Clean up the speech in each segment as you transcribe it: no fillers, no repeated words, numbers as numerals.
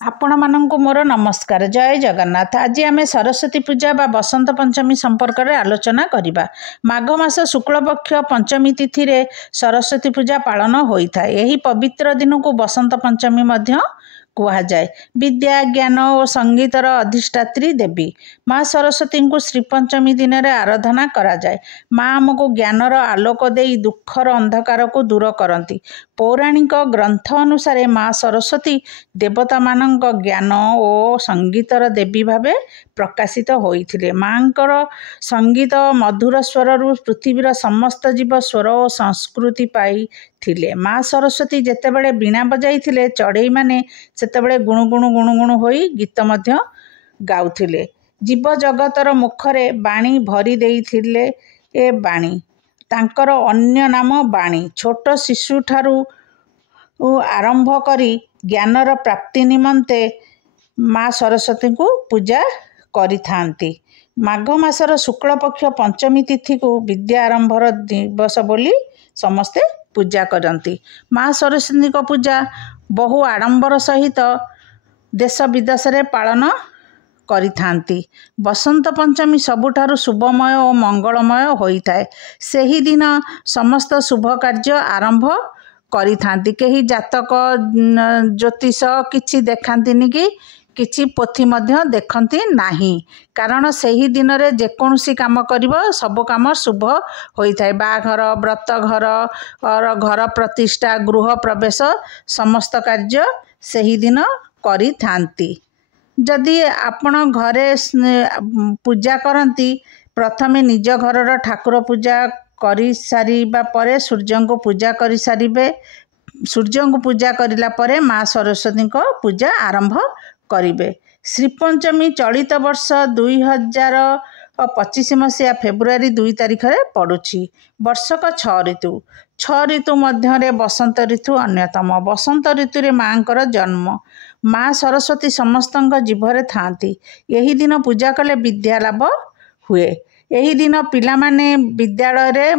आपण मानंकु मोर नमस्कार। जय जगन्नाथ। आज आम सरस्वती पूजा बा बसंत पंचमी संपर्क में आलोचना करिबा। माघ मास शुक्ल पक्ष पंचमी तिथि रे सरस्वती पूजा पालन होता है। यही पवित्र दिन को बसंत पंचमी मध्य कुहा जाए। विद्या ज्ञान और संगीतर अधिष्ठात्री देवी माँ सरस्वती को श्रीपंचमी दिन में आराधना करा जाए। माँ आमको ज्ञानर आलोक दे दुखर अंधकार को दूर करती। पौराणिक ग्रंथ अनुसार माँ सरस्वती देवता मानक ज्ञान और संगीतर देवी भावे प्रकाशित होइथिले। माँकर संगीत मधुर स्वर पृथ्वीर समस्त जीव स्वर और संस्कृति पाई थिले। माँ सरस्वती जेतेबेले बीणा बजाइथिले चढ़ई माने सेतेबेले गुणु गुणु गुणु गुणु होई गीत मध्य गाउथिले। जीव जगतर मुखरे बाणी भरी देइथिले। ए बाणी तांकर अन्य नाम बाणी। छोट शिशु ठारू आरंभ करी ज्ञानर प्राप्ति निमंते माँ सरस्वती को पूजा करिथांती। माघ मासर शुक्ल पक्ष पंचमी तिथि को विद्या आरंभर दिवस बोली समस्ते पूजा करती। माँ सरस्वती को पूजा बहु आडंबर सहित देश विदेश रे पालन करिथांती। बसंत पंचमी सबुठारु शुभमय और मंगलमय होता है। सेही दिन समस्त शुभ कार्य आरंभ करिथांती। केही जातक ज्योतिष किछि देखांतिनि कि किछि पोथी मध्य देखंती नाही। कारण सेही दिन रे जेकोसी काम करिवो सब काम शुभ होता है। बाघर व्रत घर और घर प्रतिष्ठा गृह प्रवेश समस्त कार्य सेही दिन करिथांती। जदि आपण घरे पूजा करती प्रथमे निज घरर ठाकुर पूजा करि सारिबा परे सूर्य को पूजा करि सारिबे। सूर्य को पूजा करिला परे माँ सरस्वती को पूजा आरंभ करिबे। श्रीपंचमी चलित वर्ष 2025 मसीहा फेब्रुआरी 2 तारिख रे पड़ुछि। वर्षक 6 ऋतु 6 ऋतु मध्य बसंत ऋतु अन्यतम। बसंत ऋतु रे माँकर जन्म। माँ सरस्वती समस्तଙ୍କ जीवरे थांती। यही दिन पूजा कले विद्या लाभ हुए। यही दिन पिला माने विद्यालय रे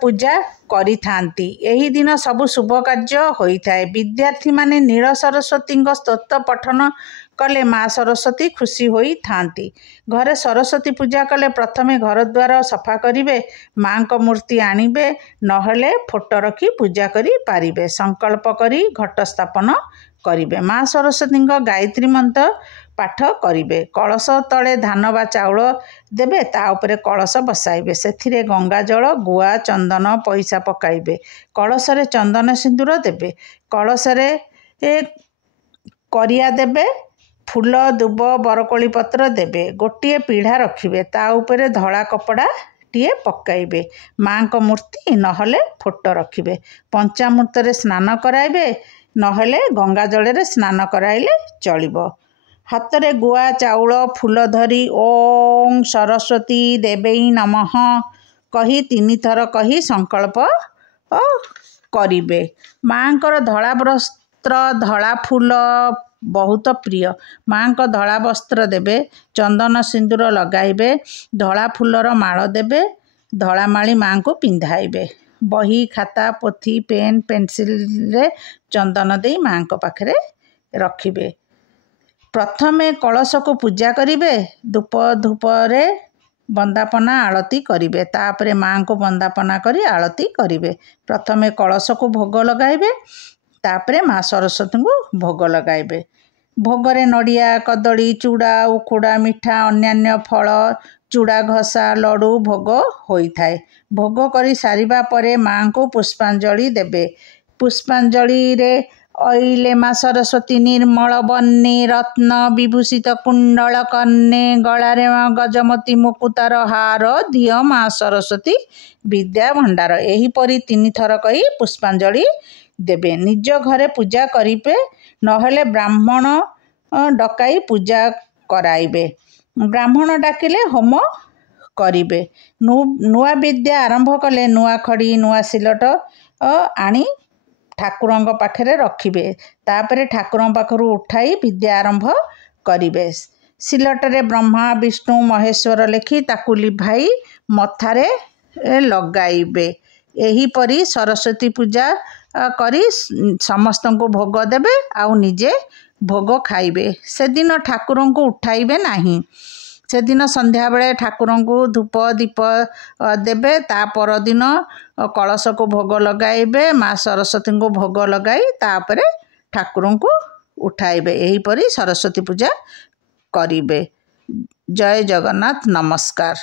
पूजा करी थांती। यही दिन सब शुभ कार्य होता है। विद्यार्थी माने नील सरस्वती स्तोत्र पठन कले माँ सरस्वती खुशी होई थांती। घरे सरस्वती पूजा कले प्रथमे घर द्वार सफा करिवे। माँ को मूर्ति आनिबे नहले फोटो रखी पूजा करी पारिबे। संकल्प करी घट स्थापन करिवे। माँ सरस्वती गायत्री मंत्र पाठ करिवे। कलश तले धान बा चाउल देबे। ता उपरे कलश बसाइबे। सेथिरे गंगा जल गुआ चंदन पैसा पकाइबे। कलश रे चंदन सिंदूर देबे। कलश रे करिया देबे। फूल दुब बरकोली पत्र देबे। गोटे पीढ़ा रखिबे। ता उपरे धड़ा कपड़ा टीए पकाइबे। माँ को मूर्ति नहले फोटो रखिबे। पंचामृत रे स्नान कराइबे नहले गंगा जल रे स्नान कराइले चलिबो। हाथ रे गुआ चाउल फूल धरी ओम सरस्वती देवई नमः कही 3 थर कही संकल्प करिबे। माँकर धड़ा वस्त्र धड़ा फूल बहुत प्रिय। माँ को धड़ा वस्त्र देबे। चंदन सिंदूर लगाइबे। धड़ा फूलर माଳ देबे। धड़ा माली माँ को पिंधाइबे। बही खाता पोथी पेन पेंसिल रे चंदन दे माँ को पाखरे रखिबे। प्रथमे कलश को पूजा करिबे। धूप धूप रे वंदापना आलती करिबे। तापरे माँ को वंदापना करी आलती करिबे। प्रथमे कलश को भोग लगाइबे। तापरे माँ सरस्वती को भोग लगाइबे। भोगरे नड़िया कदली चूड़ा उखुड़ा मिठा अन्यान्य फल चूड़ा घसा लडू भोग होइथाए। भोग करी सारिबा परे माँ को पुष्पांजलि देबे। पुष्पांजलि रे अइले माँ सरस्वती निर्मल बन्ने रत्न विभूषित कुंडल कन्ने गलारे गजमती मुकुतार हार दियो माँ सरस्वती विद्या भंडार। एहीपरि 3 थर कही पुष्पांजलि देबे। निज घरे पूजा करिबे नहले ब्राह्मण डकाई पूजा कराइबे। ब्राह्मण डाकिले होम करिबे। नुआ विद्या आरंभ कले नुआ खड़ी नुआ सिलट आनी ठाकुरंग पाखरे रखिबे। तापरे ठाकुरंग पाखरु उठाई विद्या आरंभ करिबे। सिलट रे ब्रह्मा विष्णु महेश्वर लेखि ताकु लिभाई मथारे लगाइबे। एही परी सरस्वती पूजा करी समस्त को भोग देबे। आउ निजे ଭୋଗ ଖାଇବେ। ସେଦିନ ଠାକୁରଙ୍କୁ ଉଠାଇବେ ନାହିଁ। ସେଦିନ ସନ୍ଧ୍ୟାବେଳେ ଠାକୁରଙ୍କୁ ଧୂପ ଦୀପ ଦେବେ। ତା ପରଦିନ କଳସକୁ ଭୋଗ ଲଗାଇବେ। ମା ସରସ୍ୱତୀଙ୍କୁ ଭୋଗ ଲଗାଇ ତାପରେ ଠାକୁରଙ୍କୁ ଉଠାଇବେ। ଏହିପରି ସରସ୍ୱତୀ ପୂଜା କରିବେ। ଜୟ ଜଗନ୍ନାଥ। ନମସ୍କାର।